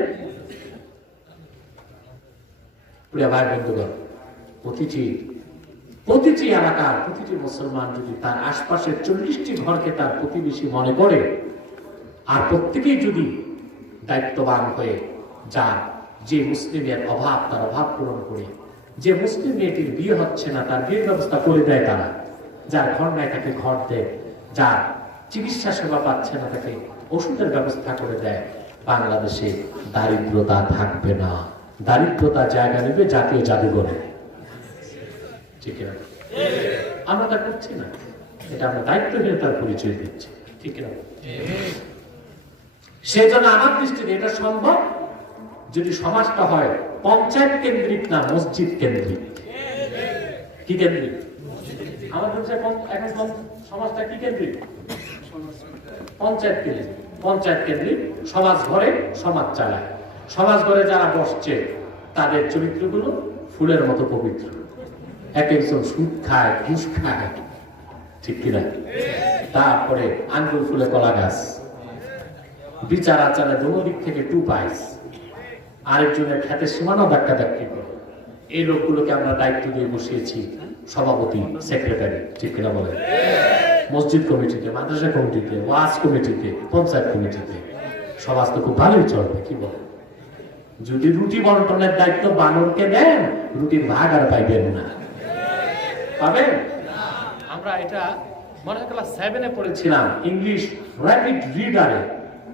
প্রিয় ভাই বন্ধুগণ, প্রতিটি এলাকার প্রতিটি মুসলমান যদি তার আশপাশের 40টি ঘরকে তার প্রতিবেশী মনে করে, আর প্রত্যেকেই যদি দায়িত্ববান হয়ে যান, যে মুসলিমের অভাব তার অভাব পূরণ করে, যে মুসলিম মেয়েটির বিয়ে হচ্ছে না তার বিয়ের ব্যবস্থা করে দেয় তারা, যার ঘর নাই তাকে ঘর দেয়, যার চিকিৎসা সেবা পাচ্ছে না তাকে ওষুধের ব্যবস্থা করে দেয়, বাংলাদেশে দারিদ্রতা থাকবে না। দারিদ্রতা জায়গা নেবে জাতীয় জাদুঘরে। ঠিক না? আমরা তা করছি না, এটা আমরা দায়িত্বহীনতার পরিচয় দিচ্ছি। ঠিক না? সেই জন্য আমার দৃষ্টিতে এটা সম্ভব যদি সমাজটা হয় পঞ্চায়েত কেন্দ্রিক না মসজিদ কেন্দ্রিক। কি কেন্দ্রিক? আমাদের এখন সমাজটা কি কেন্দ্রিক? পঞ্চায়েত কেন্দ্রিক। পঞ্চায়েত কেন্দ্রিক সমাজ ঘরে সমাজ চালায়। সমাজ ঘরে যারা বসছে তাদের চরিত্রগুলো ফুলের মতো পবিত্র। এক একজন সুদ খায়, ঘুষ খায়, ঠিক কিনা? তারপরে আঙ্গুর ফুলে কলা গাছ, বিচার আচারে দোনো দিক থেকে 2 পাইস, আরেকজনের খেতে সীমানা ধাক্কা ধাক্কি করে। এই লোকগুলোকে আমরা দায়িত্ব দিয়ে বসিয়েছি সভাপতি, সেক্রেটারি, ঠিক কিনা বলে? মসজিদ কমিটিতে, মাদ্রাসা কমিটিতে, ওয়াজ কমিটিতে, পঞ্চায়েত কমিটিতে। সমাজ তো খুব ভালোই চলবে, কি বলে? যদি রুটি বন্টনের দায়িত্ব বানরকে দেন, রুটির ভাগ আর পাইবেন না। পাবেন? আমরা এটা মনে হয় ক্লাস 7-এ পড়েছিলাম, ইংলিশ র্যাপিড রিডারে,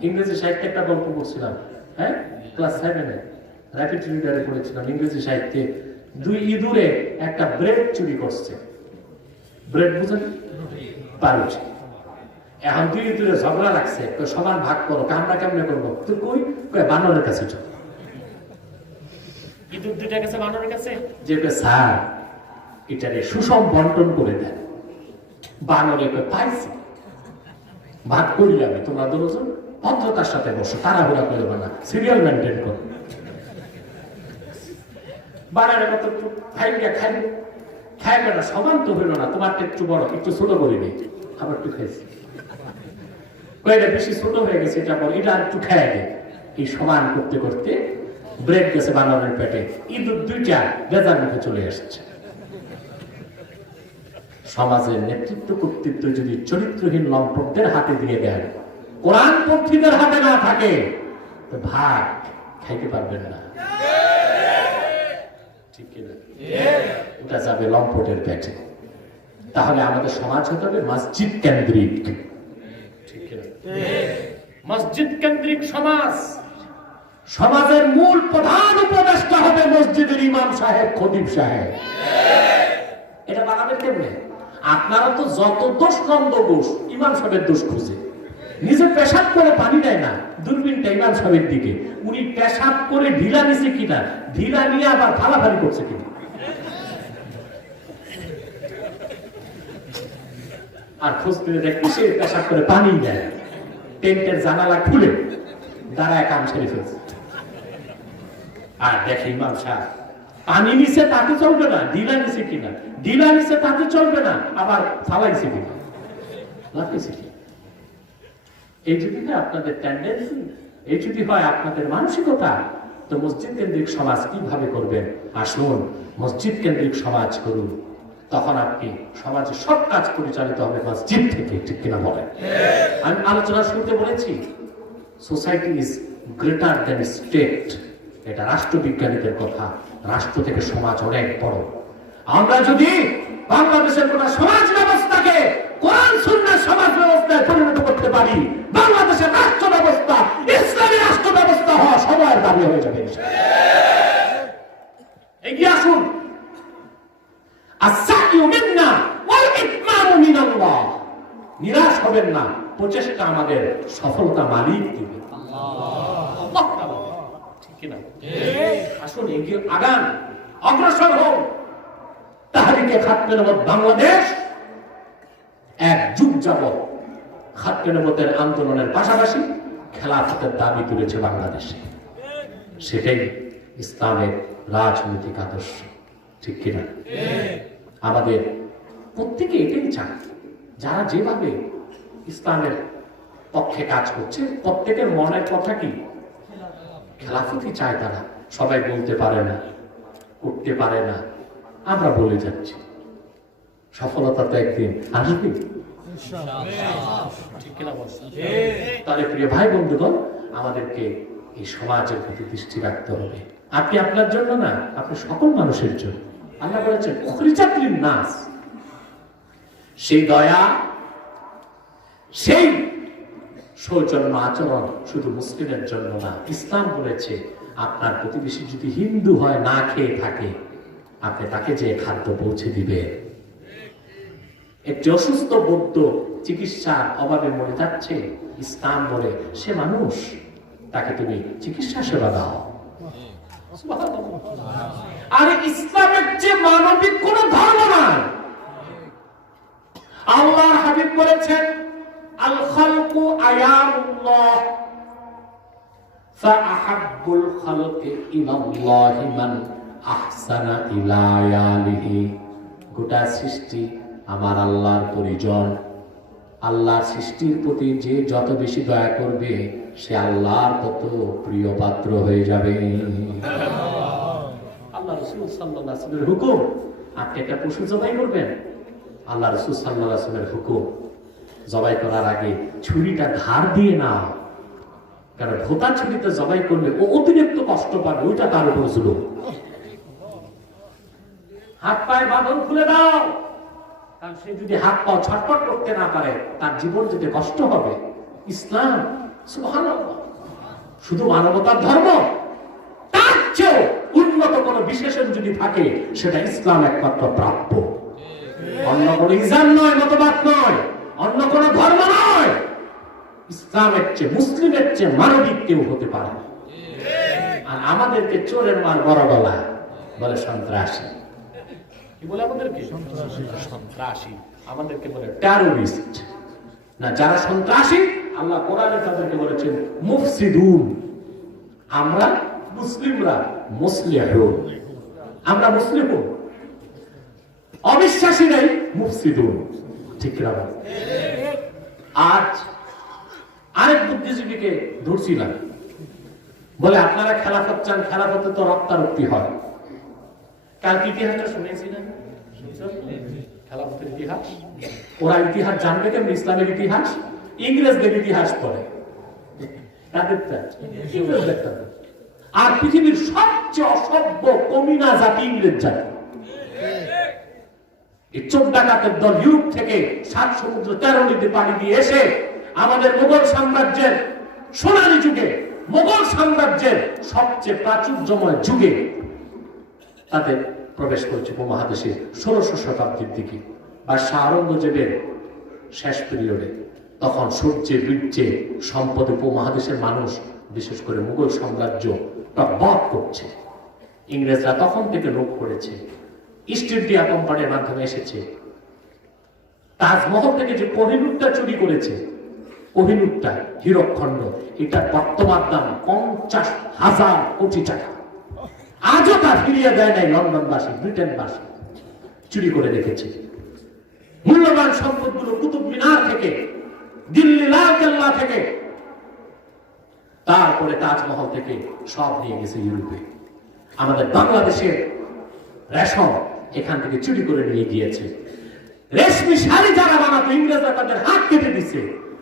ইংরেজি সাহিত্যে একটা গল্প পড়ছিলাম। হ্যাঁ, ক্লাস 7-এ র্যাপিড রিডারে পড়েছিলাম ইংরেজি সাহিত্যে। 2 ইঁদুরে একটা ব্রেড চুরি করছে। ব্রেড বুঝেন? পাউরুটি। এখন 2 ইঁদুরে ঝগড়া লাগছে, সমান ভাগ করো, আমরা কেমনে করবো? তো কই বানরের কাছে চল। ইঁদুর 2টা গেছে বানরের কাছে, যে স্যার এটারে সুষম বন্টন করে দেন। বানরে পাইছি, ভাগ করি আমি, তোমরা দুজন ভদ্রতার সাথে বসো, তাড়াহুড়া করবে না, সিরিয়াল মেনটেন করো। বানরের মতো খাইবে না, সমান তো হইল না, তোমারটা একটু বড়, একটু ছোট করে নেই, আবার একটু খাইছি, কয়েকটা বেশি ছোট হয়ে গেছে, এটা বল, এটা একটু খাই দে। এই সমান করতে করতে ব্রেড গেছে বানরের পেটে, ইঁদুর 2টা বেজার মুখে চলে আসছে। সমাজের নেতৃত্ব কর্তৃত্ব যদি চরিত্রহীন লম্পটদের হাতে দিয়ে দেন, কোরআনপন্থীদের হাতে না থাকে, তো ভাগ খাইতে পারবেন না। ঠিক কিনা? ওটা যাবে লম্পটের পেটে। তাহলে আমাদের সমাজ হতে হবে মসজিদ কেন্দ্রিক। ঠিক কিনা? মসজিদ কেন্দ্রিক সমাজ। সমাজের মূল প্রধান উপদেষ্টা হবে মসজিদের ইমাম সাহেব, খতিব সাহেব। এটা বানাবেন কেমনে? আপনারা তো যত দোষ নন্দ দোষ ইমাম সাহেবের দোষ খুঁজে, নিজে পেশাব করে পানি দেয় না, দূরবীনটা ইমাম সাহেবের দিকে, উনি পেশাব করে ঢিলা নিছে কিনা, ঢিলা নিয়ে আবার ফালাফালি করছে কিনা, আর খোঁজ করে দেখি সে পেশাব করে পানি দেয়, টেন্টের জানালা খুলে দাঁড়ায় কাম সেরে ফেলছে। আর দেখে ইমাম সাহেব পানি নিচে তাতে চলবে না, ঢিলা নিচে কিনা, ঢিলা নিচে তাতে চলবে না, আবার ফালাইছে কিনা, লাফিয়েছে কিনা। এই যদি আপনাদের টেন্ডেন্সি, এই যদি হয় আপনাদের মানসিকতা, তো মসজিদ কেন্দ্রিক সমাজ কিভাবে করবেন? আসুন মসজিদ কেন্দ্রিক সমাজ করুন, তখন আপনি সমাজের সব কাজ পরিচালিত হবে মসজিদ থেকে, ঠিক কিনা বলেন? আমি আলোচনা শুরুতে বলেছি society is greater than state. এটা রাষ্ট্রবিজ্ঞানীদের কথা। রাষ্ট্র থেকে সমাজ অনেক বড়। আমরা যদি বাংলাদেশের কোন সমাজ ব্যবস্থাকে কোরআন সুন্নাহর সমাজ ব্যবস্থায় পরিণত করতে পারি, বাংলাদেশের রাষ্ট্র ব্যবস্থা ইসলামী রাষ্ট্র ব্যবস্থা হওয়া সময়ের দাবি হয়ে যাবে। এগিয়ে আসুন। আস-সা'য়ু মিন্না ওয়াল ইতমামু মিনাল্লাহ। নিরাশ হবেন না, প্রচেষ্টা আমাদের সফলতা মালিক দিবে আল্লাহ। ঠিক কিনা? আসুন এগিয়ে আগান, অগ্রসর হন। তাহরিকে খাতমে নবুওয়াত বাংলাদেশ এক যুগ যাবত খাতমে নবুওয়াতের আন্দোলনের পাশাপাশি খেলাফতের দাবি তুলেছে বাংলাদেশে। সেটাই ইসলামের রাজনৈতিক আদর্শ, ঠিক কিনা? আমাদের প্রত্যেকে এটাই চান। যারা যেভাবে ইসলামের পক্ষে কাজ করছে প্রত্যেকের মনের কথা কি? খেলাফতই চায় তারা। সবাই বলতে পারে না, করতে পারে না, আমরা বলে যাচ্ছি। সফলতা তো একদিন আসবে। তাহলে প্রিয় ভাই বন্ধুগণ, আমাদেরকে এই সমাজের প্রতি দৃষ্টি রাখতে হবে। আপনি আপনার জন্য না, আপনি সকল মানুষের জন্য। আল্লাহ বলেছেন উখরিজাত লিন-নাস, সেই দয়া, সেই সৌজন্য আচরণ শুধু মুসলিমের জন্য না। ইসলাম বলেছে আপনার প্রতিবেশী যদি হিন্দু হয়, না খেয়ে থাকে, আপনি তাকে যে খাদ্য পৌঁছে দিবেন। একটি অসুস্থ বৌদ্ধ চিকিৎসার অভাবে মরে যাচ্ছে, ইসলাম বলে সে মানুষ, তাকে তুমি চিকিৎসা সেবা দাও। আর ইসলামের যে মানবিক কোন ধর্ম নাই। আল্লাহ হাবিব বলেছেন আল খালকু আয়ামুল্লাহ ফাআহাব্বুল খালকি ইলাল্লাহি মান আহসানা ইলা আয়ালিহি। গোটা সৃষ্টি আমার আল্লাহর পরিজন। আল্লাহর সৃষ্টির প্রতি যে যত বেশি দয়া করবে সে আল্লাহর তত প্রিয় পাত্র হয়ে যাবে। আল্লাহ রাসূল সাল্লাল্লাহু আলাইহি ওয়াসাল্লামের হুকুম, আপনি একটা পশু জবাই করবেন, আল্লাহ রাসূল সাল্লাল্লাহু আলাইহি ওয়াসাল্লামের হুকুম জবাই করার আগে ছুরিটা ধার দিয়ে নাও, কারণ ভোতা ছুরিতে জবাই করলে ও অতিরিক্ত কষ্ট পাবে, ওইটা তার উপর জুলুম। হাত পায়ে বাঁধন খুলে দাও, কারণ সে যদি হাত পাও ছটফট করতে না পারে তার জীবন যেতে কষ্ট হবে। ইসলাম সুবহানাল্লাহ শুধু মানবতার ধর্ম, তার চেয়ে উন্নত কোন বিশেষণ যদি থাকে সেটা ইসলাম একমাত্র প্রাপ্য। অন্য কোন ইজান নয়, মতবাদ নয়, অন্য কোন ধর্ম নয়। ইসলামের চেয়ে, মুসলিমের চেয়ে মানবিক কেউ হতে পারে। আর আমাদেরকে চোরের মার বড় গলা বলে সন্ত্রাসী। কি বলে আমাদেরকে? সন্ত্রাসী। আমাদেরকে বলে টেররিস্ট। না, যারা সন্ত্রাসী আল্লাহ কোরআনে তাদেরকে বলেছেন মুফসিদুন। আমরা মুসলিমরা মুসলিহুন, আমরা মুসলিহুন। অবিশ্বাসীরাই মুফসিদুন, ঠিক না? আজ আরেক বুদ্ধিজীবীকে ধরছিলাম, বলে আপনারা খেলাফত চান, খেলাফতে তো রক্তারক্তি হয়। কালকে ইতিহাসটা শুনেছিলেন, খেলাফতের ইতিহাস। ওরা ইতিহাস জানবে কেমন? ইসলামের ইতিহাস ইংরেজদের ইতিহাস পড়ে। আর পৃথিবীর সবচেয়ে অসভ্য কমিনা জাতি ইংরেজ জাতি। এই চোর ডাকাতের দল ইউরোপ থেকে 7 সমুদ্র 13 নদী পাড়ি দিয়ে এসে আমাদের মুঘল সাম্রাজ্যের সোনালী যুগে, মুঘল সাম্রাজ্যের সবচেয়ে প্রাচুর্যময় যুগে তাদের প্রবেশ করেছে উপমহাদেশে 1600 শতাব্দীর দিকে বা শাহ আওরঙ্গজেবের শেষ পিরিয়ডে। তখন সূর্যে বীর্যে সম্পদে উপমহাদেশের মানুষ, বিশেষ করে মুঘল সাম্রাজ্য টকবক করছে। ইংরেজরা তখন থেকে লোভ করেছে, ইস্ট ইন্ডিয়া কোম্পানির মাধ্যমে এসেছে। তাজমহল থেকে যে কোহিনূরটা চুরি করেছে, কোহিনূরটা হীরকখণ্ড, এটা বর্তমান দাম 50,000 কোটি টাকা। আজও তা ফিরিয়ে দেয় নাই লন্ডনবাসী, ব্রিটেনবাসী চুরি করে রেখেছে। মূল্যবান সম্পদগুলো কুতুব মিনার থেকে, দিল্লি লাল কেল্লা থেকে, তারপরে তাজমহল থেকে সব নিয়ে গেছে ইউরোপে। আমাদের বাংলাদেশের রেশম এখান থেকে চুরি করে নিয়ে গিয়েছে। রেশমি শাড়ি যারা বানাতো ইংরেজরা তাদের হাত কেটে দিচ্ছে,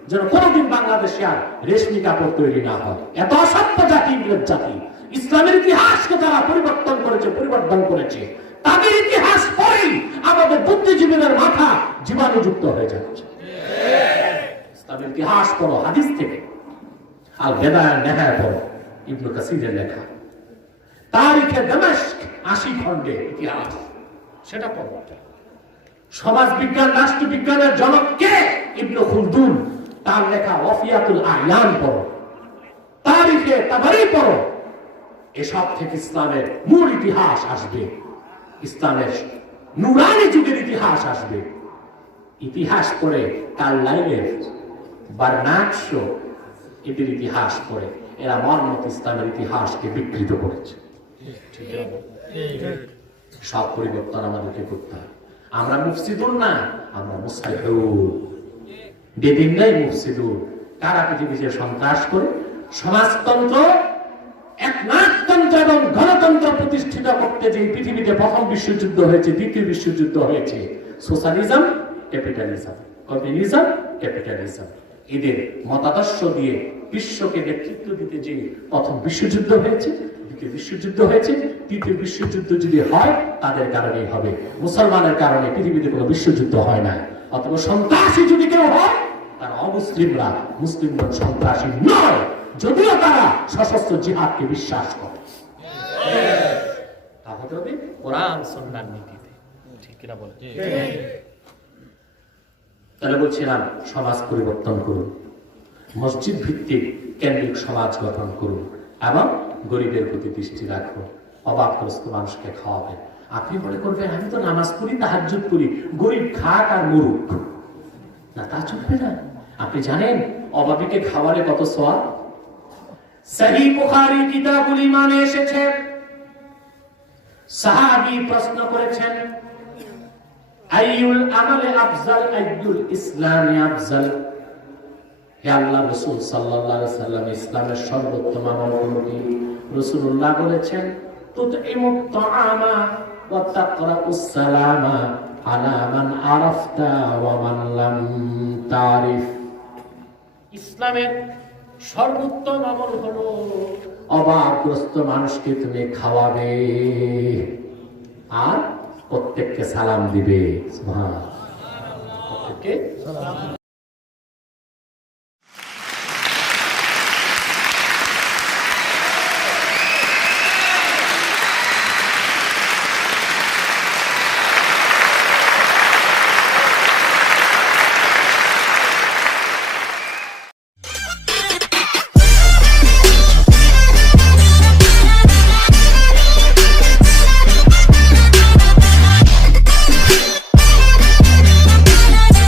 যেন কোনোদিন বাংলাদেশে আর রেশমি কাপড় তৈরি না হয়। এত অসভ্য জাতি ইংরেজ জাতি। ইসলামের ইতিহাসকে যারা পরিবর্তন করেছে তাদের ইতিহাস পরেই আমাদের বুদ্ধিজীবীদের মাথা জীবাণুযুক্ত হয়ে যাচ্ছে। ইসলামের ইতিহাস পড়ো, হাদিস থেকে আল বেদায়া নেহায়া পড়ো, ইবনে কাসিরের লেখা। তারিখে দামেস্ক 80 খণ্ডে ইতিহাস, সেটা পড়ো। সমাজ বিজ্ঞান, রাষ্ট্রবিজ্ঞানের জনক কে? ইবনে খুলদুন, তার লেখা ওয়াফিয়াতুল আয়ান পড়ো। তারিখে তাবারি পড়ো। এসব থেকে ইসলামের মূল ইতিহাস আসবে। ইসলামের নুরানি যুগের ইতিহাস আসবে। ইতিহাস পড়ে কার্লাইলের, বার্নার্ড শো, এদের ইতিহাস পড়ে এরা মর্মত ইসলামের ইতিহাসকে বিকৃত করেছে। সব পরিবর্তন আমাদেরকে করতে হবে। আমরা মুফসিদুন না, আমরা মুসলিহুন। বেদিনরাই মুফসিদুন। কারা পৃথিবীতে সন্ত্রাস করে সমাজতন্ত্র, একনায়কতন্ত্র এবং গণতন্ত্র প্রতিষ্ঠিত করতে যে পৃথিবীতে প্রথম বিশ্বযুদ্ধ হয়েছে, দ্বিতীয় বিশ্বযুদ্ধ হয়েছে, সোশ্যালিজম, ক্যাপিটালিজম, কমিউনিজম, ক্যাপিটালিজম, এদের মতাদর্শ দিয়ে বিশ্বকে নেতৃত্ব দিতে যে প্রথম বিশ্বযুদ্ধ হয়েছে, দ্বিতীয় বিশ্বযুদ্ধ হয়েছে, তৃতীয় বিশ্বযুদ্ধ যদি হয় তাদের কারণেই হবে। মুসলমানের কারণে পৃথিবীতে কোনো বিশ্বযুদ্ধ হয় না। অথবা সন্ত্রাসী যদি কেউ হয় তারা অমুসলিমরা, মুসলিমগণ সন্ত্রাসী নয়, যদিও তারা সশস্ত্র জিহাদকে বিশ্বাস করে। তাহলে হবে কোরআন সুন্নাহর নীতিতে। ঠিক কিনা বলেন? তাহলে বলছিলাম সমাজ পরিবর্তন করুন, মসজিদ ভিত্তিক কেন্দ্রিক সমাজ গঠন করুন এবং গরিবের প্রতি দৃষ্টি রাখুন, অভাবগ্রস্ত মানুষকে খাওয়াবেন। আপনি মনে করবেন আমি তো নামাজ পড়ি, তাহাজ্জুদ করি, গরিব খাক আর মরুক না, তা চলবে না। আপনি জানেন অভাবীকে খাওয়ালে কত সওয়াব? সহিহ বুখারী কিতাবুল ঈমানে এসেছে, সাহাবী প্রশ্ন করেছেন আইয়ুল আমালে আফজাল, আইয়ুল ইসলামি আফজাল। হে আল্লাহর রাসূল সাল্লাল্লাহু আলাইহি সাল্লাম, ইসলামের সর্বোত্তম আমল কোনটি? রাসূলুল্লাহ বলেছেন তুতইমুত তাআমা ওয়া তাকরাউস সালামা আলা মান আরাফতা ওয়া মান লাম তারিফ। ইসলামের সর্বোত্তম আমল হলো অভাবগ্রস্ত মানুষকে তুমি খাওয়াবে আর প্রত্যেককে সালাম দিবে। সুবহানাল্লাহ, প্রত্যেককে সালাম।